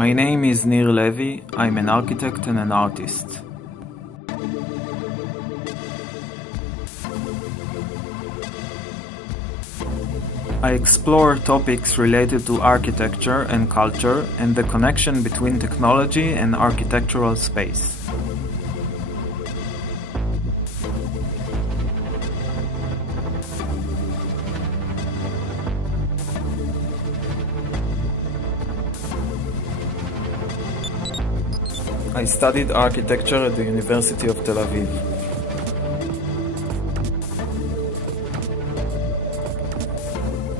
My name is Nir Levie. I'm an architect and an artist. I explore topics related to architecture and culture and the connection between technology and architectural space. I studied architecture at the University of Tel Aviv.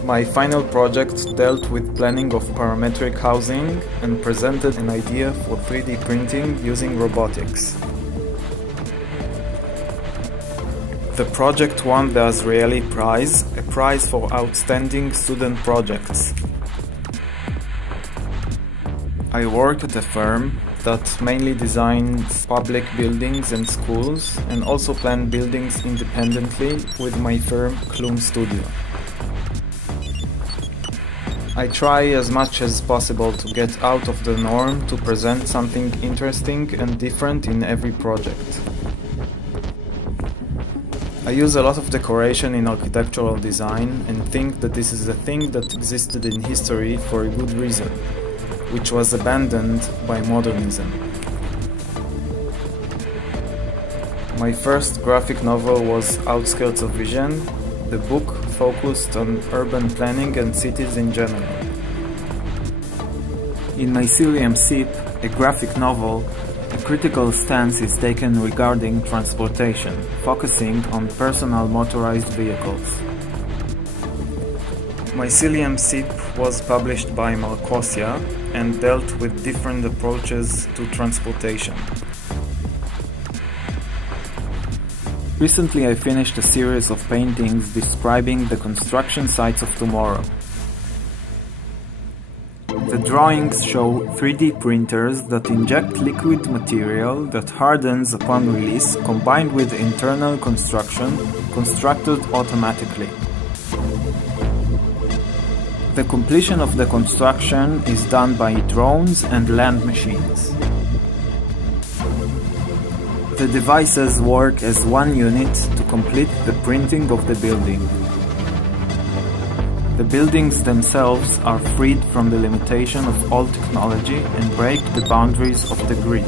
My final project dealt with planning of parametric housing and presented an idea for 3D printing using robotics. The project won the Azrieli Prize, a prize for outstanding student projects. I work at a firm that mainly designs public buildings and schools, and also plan buildings independently with my firm Klum Studio. I try as much as possible to get out of the norm to present something interesting and different in every project. I use a lot of decoration in architectural design and think that this is a thing that existed in history for a good reason, which was abandoned by modernism. My first graphic novel was Outskirts of Vision. The book focused on urban planning and cities in general. In Mycelium Seep, a graphic novel, a critical stance is taken regarding transportation, focusing on personal motorized vehicles. Mycelium Seep was published by Marcosia and dealt with different approaches to transportation. Recently I finished a series of paintings describing the construction sites of tomorrow. The drawings show 3D printers that inject liquid material that hardens upon release, combined with internal construction constructed automatically. The completion of the construction is done by drones and land machines. The devices work as one unit to complete the printing of the building. The buildings themselves are freed from the limitation of old technology and break the boundaries of the grid.